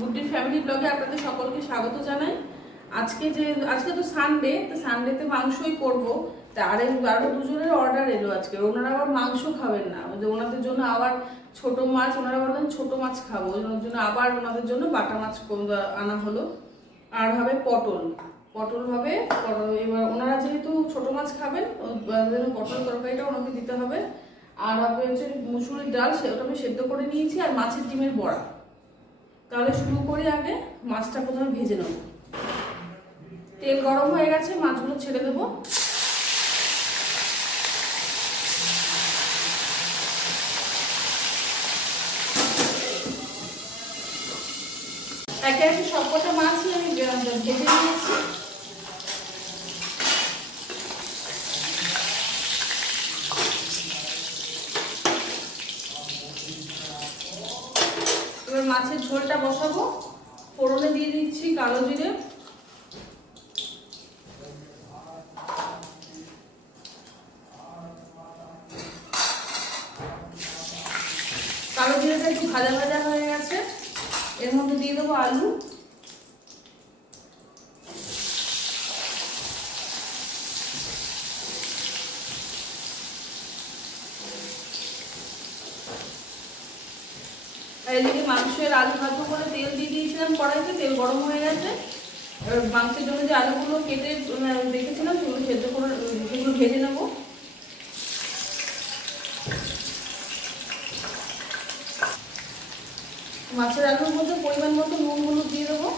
গুড্ডি family ব্লগে আপনাদের সকলকে স্বাগত জানাই। আজকে তো সানডে, তো সানডেতে মাংসই করব। আরো দুজনের অর্ডার এলো আজকে। ওনারা আবার মাংস খাবেন না, ওনাদের জন্য আবার ছোট মাছ, ওনারা বললেন ছোট মাছ খাবো, ওই জন্য আবার ওনাদের জন্য বাটা মাছ আনা হলো। আর হবে পটল হবে। এবার ওনারা যেহেতু ছোট মাছ খাবেন, পটল তরকারিটা ওনাকে দিতে হবে। আর হবে হচ্ছে মুসুরির ডাল, সেটা আমি সেদ্ধ করে নিয়েছি, আর মাছের ডিমের বড়া। তাহলে শুরু করি। আগে মাছটা প্রথমে ভেজে নেব। তেল গরম হয়ে গেছে, মাছগুলো ছেড়ে দেবো। একে একে সবকটা মাছই আমি ভেজে নিয়েছি। এবার মাছের ঝোলটা বসাবো। ফোড়নে দিয়ে দিচ্ছি কালো জিরে, কালো জিরেটা একটু ভাজা ভাজা হয়ে গেছে। এর মধ্যে দিয়ে দেবো আলু, আর এদিকে মাংসের আলু ভাজা করে তেল দিয়ে দিয়েছিলাম কড়াইতে, তেল গরম হয়ে গেছে। এবার মাংসের জন্য যে আলুগুলো কেটে রেখেছিলাম সেগুলো সেদ্ধ করে সেগুলো ভেজে নেবো। মাছের আলুর মধ্যে পরিমাণ মতো নুন হলুদ দিয়ে দেবো।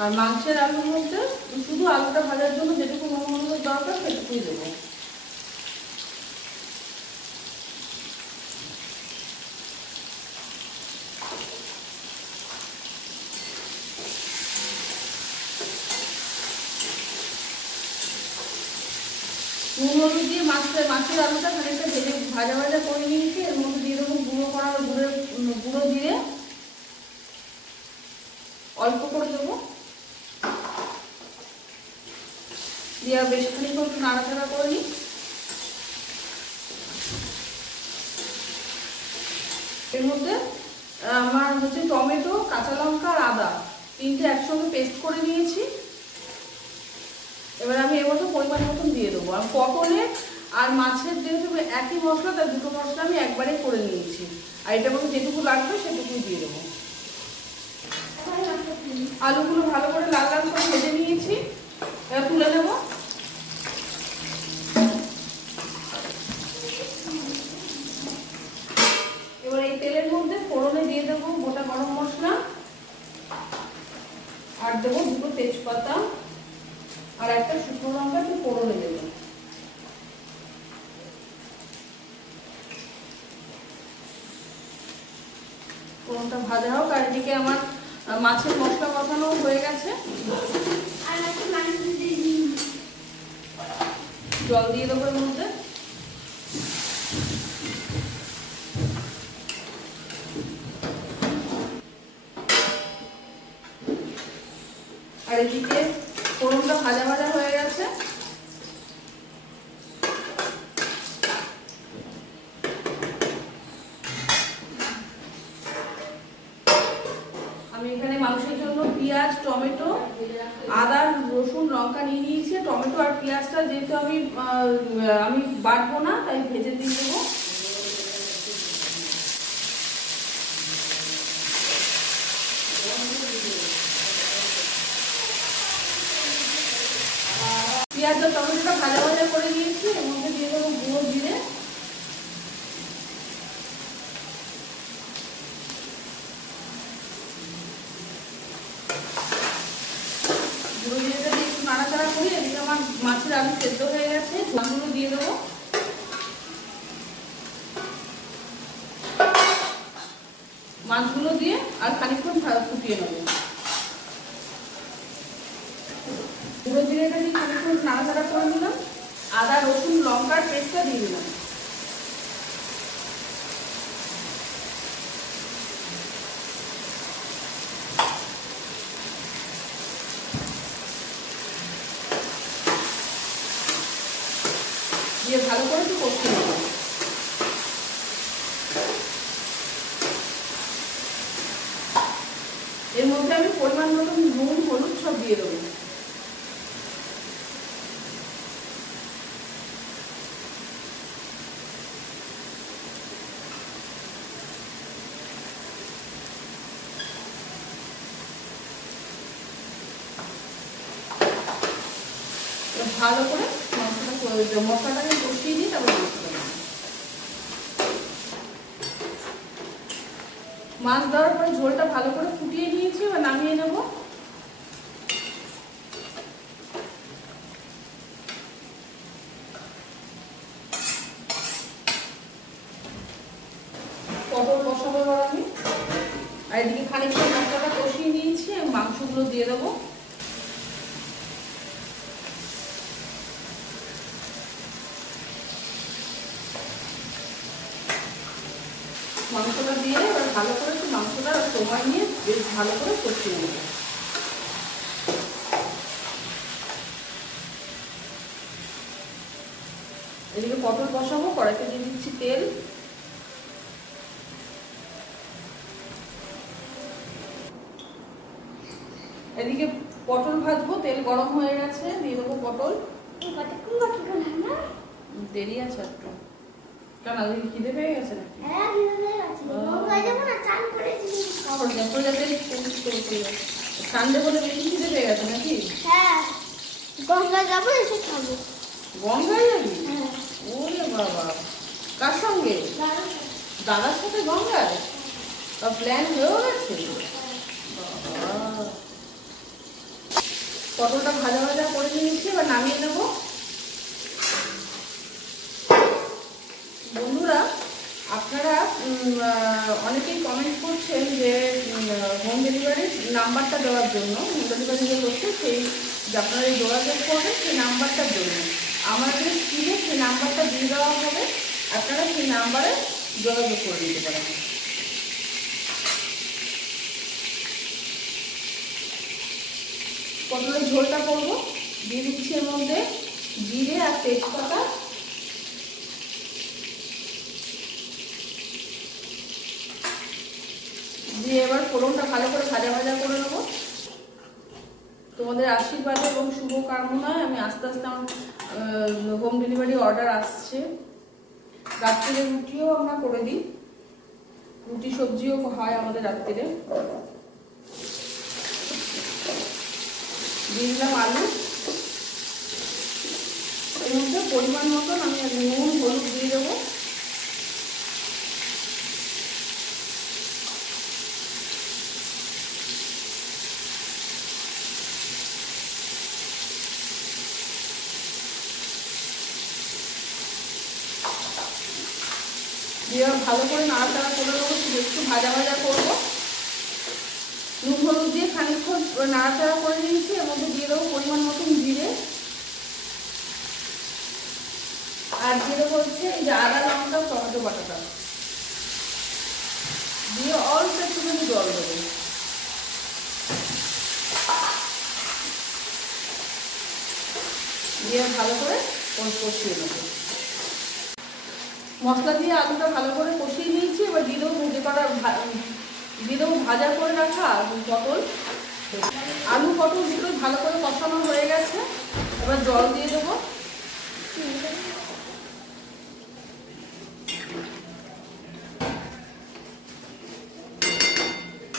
আর মাংসের আলুর মধ্যে শুধু আলুটা ভাজার জন্য যেটুকু নুন হলুদের দরকার সেটুকুই দেবো। নুন হলুদ দিয়ে মাছের আলুটা খানিকটা ভেজে ভাজা ভাজা করে নিয়েছি। এর মধ্যে দিয়ে দেবো গুঁড়ো জিরে, অল্প করে দেবো দিয়ে বেশ খানিকটা একটু নাড়াচাড়া করে নিই। এর মধ্যে আমার হচ্ছে টমেটো, কাঁচা লঙ্কা আর আদা তিনটে একসঙ্গে পেস্ট করে নিয়েছি। এবার আমি এর মধ্যে পরিমাণ মতন দিয়ে দেবো। আর পটলে আর মাছের যেহেতু একই মশলা, তার দুটো মশলা আমি একবারে করে নিয়েছি। আর এটা মধ্যে যেটুকু লাগবে সেটুকুই দিয়ে দেবো। আলুগুলো ভালো করে লাল লাল করে ভেজে নিয়েছি, এবার তুলে নেব। এবার এই তেলের মধ্যে ফোড়নে দিয়ে দেবো গোটা গরম মশলা, আর দেবো দুটো তেজপাতা আর একটা শুকনো লঙ্কা একটু ফোড়নে দেবো। ফোড়নটা ভাজা হোক। আর এদিকে আমার মাছের মশলা কষানো হয়ে গেছে। জল দিয়ে দেবো এর মধ্যে। আর এদিকে ফোড়নটা ভাজা ভাজা হয়ে গেছে। আমি এখানে মাংসের জন্য পেঁয়াজ, টমেটো, আদা, রসুন, লঙ্কা নিয়ে নিয়েছি। টমেটো আর পেঁয়াজটা যেহেতু আমি বাটবো না, তাই ভেজে দিয়ে দেবো। পেঁয়াজ আর টমেটোটা ভাজা ভাজা করে নিয়েছি। এর মধ্যে দিয়ে দেবো গুঁড়ো জিরে, গুঁড়ো জিরেটা দিয়ে একটু নাড়াচাড়া করি। এদিকে আমার মাছের আলু সেদ্ধ হয়ে গেছে, ঝোলগুলো দিয়ে দেবো। মাছগুলো দিয়ে আর খানিকক্ষণ ফুটিয়ে নেবো। গুঁড়ো জিরেটা দিয়ে খানিকক্ষণ নাড়াচাড়া করে নিলাম। আদা, রসুন, লঙ্কার পেস্টটা দিয়ে দিলাম। দিয়ে ভালো করে একটু কষিয়ে নেব। মতন নুন হলুদ সব দিয়ে দেবো। ভালো করে মশলাটাকে কষিয়ে নিই, তারপর মাছ দেওয়ার পরে ঝোলটা ভালো করে ফুটিয়ে নিয়েছি, এবার নামিয়ে নেব। পটল বসাবো এবার আমি, আর এদিকে খানিকটা মশলাটা কষিয়ে নিয়েছি, মাংসগুলো দিয়ে দেবো। মাংসটা দিয়ে এবার ভালো করে একটু মাংসটা সময় নিয়ে বেশ ভালো করে কষিয়ে নেব। এদিকে পটল বসাবো, কড়াইতে দিয়ে দিচ্ছি তেল। এদিকে পটল ভাজবো, তেল গরম হয়ে গেছে, দিয়ে দেবো পটল। দেরি আছে একটু, কেন আজকে খিদে পেয়ে গেছে নাকি? সানডে বলে বেশি খিদে পেয়ে গেছে নাকি? গঙ্গা যাবো, এসে খাবো। গঙ্গায় যাবি? ওরে বাবা, কার সঙ্গে? দাদার সাথে গঙ্গায়? প্ল্যান হয়েও গেছে? পটলটা ভাজা ভাজা করে নিয়েছি, এবার নামিয়ে নেবো। বন্ধুরা, আপনারা অনেকেই কমেন্ট করছেন যে হোম ডেলিভারির নাম্বারটা দেওয়ার জন্য, হোম ডেলিভারি যে হচ্ছে সেই আপনারা যোগাযোগ করবেন সেই নাম্বারটার জন্য। আমাদের স্ক্রিনে সেই নাম্বারটা দিয়ে দেওয়া হবে, আপনারা সেই নাম্বারে যোগাযোগ করে দিতে পারেন। পটলের ঝোলটা করবো, দিয়ে দিচ্ছি এর মধ্যে জিরে আর তেজপাতা। দিয়ে এবার ফোড়নটা ভালো করে ভাজা ভাজা করে নেবো। তোমাদের আশীর্বাদ এবং শুভ কামনায় আমি আস্তে আস্তে আমার হোম ডেলিভারি অর্ডার আসছে। রাত্রিরে রুটিও আমরা করে দিই, রুটি সবজিও হয় আমাদের রাত্রিরে। দিয়ে দিলাম আলু, এর মধ্যে পরিমাণ মতন আমি নুন হলুদ দিয়ে দেবো। দিয়ে ভালো করে নাড়াচাড়া করে দেবো, একটু ভাজা ভাজা করবো। নুন হলুদ দিয়ে খানিকক্ষণ নাড়াচাড়া করে নিয়েছি, এর মধ্যে দিয়ে দেবো পরিমাণ মতন জিরে, আর দিয়ে দেবো হচ্ছে এই যে আদা লঙ্কা টমেটো বাটাটা, দিয়ে অল্প একটুখানি জল দেবো। দিয়ে ভালো করে কষিয়ে নেবো। মশলা দিয়ে আলুটা ভালো করে কষিয়ে নিয়েছি, এবার দিয়ে দেবো ভাজা করে রাখা পটল। আলু পটল দুটো ভালো করে কষানো হয়ে গেছে, এবার জল দিয়ে দেবো।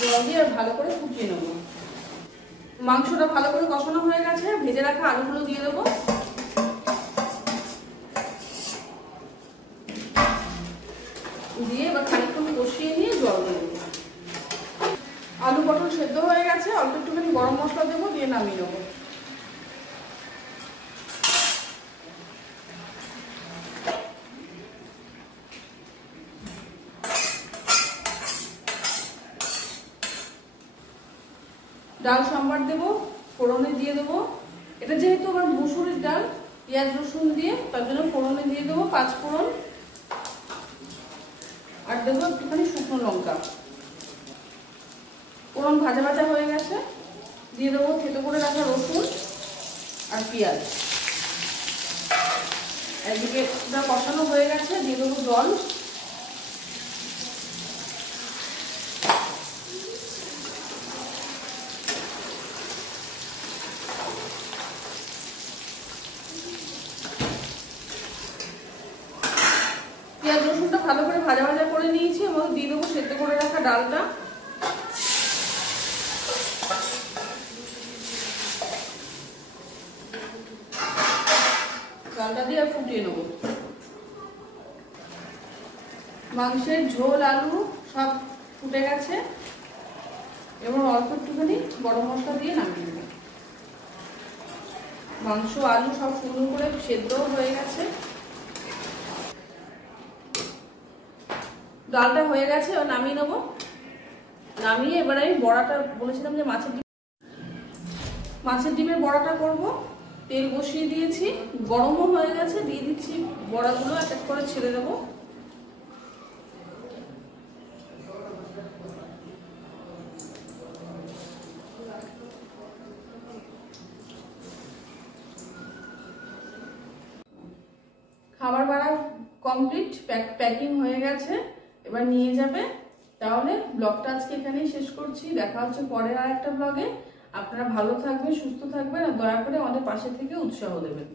জল দিয়ে ভালো করে ফুটিয়ে নেবো। মাংসটা ভালো করে কষানো হয়ে গেছে, ভেজে রাখা আলুগুলো দিয়ে দেবো। দিয়ে এবার খানিকক্ষণ কষিয়ে নিয়ে জল দেবো। আলু পটল সেদ্ধ হয়ে গেছে, অল্প একটুখানি গরম মশলা দেবো, দিয়ে নামিয়ে নেবো। ডাল সম্বার দেবো, ফোড়নে দিয়ে দেবো। এটা যেহেতু আমার মুসুরির ডাল, পেঁয়াজ রসুন দিয়ে, তার জন্য ফোড়নে দিয়ে দেবো 5 ফোড়ন, আর দেবো একটুখানি শুকনো লঙ্কা। ফোড়ন ভাজা ভাজা হয়ে গেছে, দিয়ে দেবো থেতো করে রাখা রসুন আর পেঁয়াজ। একদিকে কষানো হয়ে গেছে, দিয়ে দেবো জল। ভালো করে ভাজা ভাজা করে নিয়েছি। এবং দিয়ে দেবো সেদ্ধ করে রাখা ডালটা। ডালটা দিয়ে ফুটিয়ে নেবো। মাংসের ঝোল আলু সব ফুটে গেছে। এবার অল্প একটুখানি গরম মশলা দিয়ে নামিয়ে নেব। মাংস আলু সব সুন্দর করে সেদ্ধ হয়ে গেছে। ডালটা হয়ে গেছে, নামিয়ে নেবো। নামিয়ে এবার আমি বড়াটা বলেছিলাম যে মাছের ডিমের বড়াটা করব। তেল বসিয়ে দিয়েছি, গরমও হয়ে গেছে। দিয়ে দিচ্ছি বড়াগুলো, এক এক করে ছেড়ে দেবো। খাবার বাড়া কমপ্লিট, প্যাকিং হয়ে গেছে। এবার নিয়ে যাবে। তাহলে ব্লগটা আজকে এখানেই শেষ করছি। দেখা হচ্ছে পরের আর একটা ব্লগে। আপনারা ভালো থাকবেন, সুস্থ থাকবেন, আর দয়া করে আমাদের পাশে থেকে উৎসাহ দেবেন।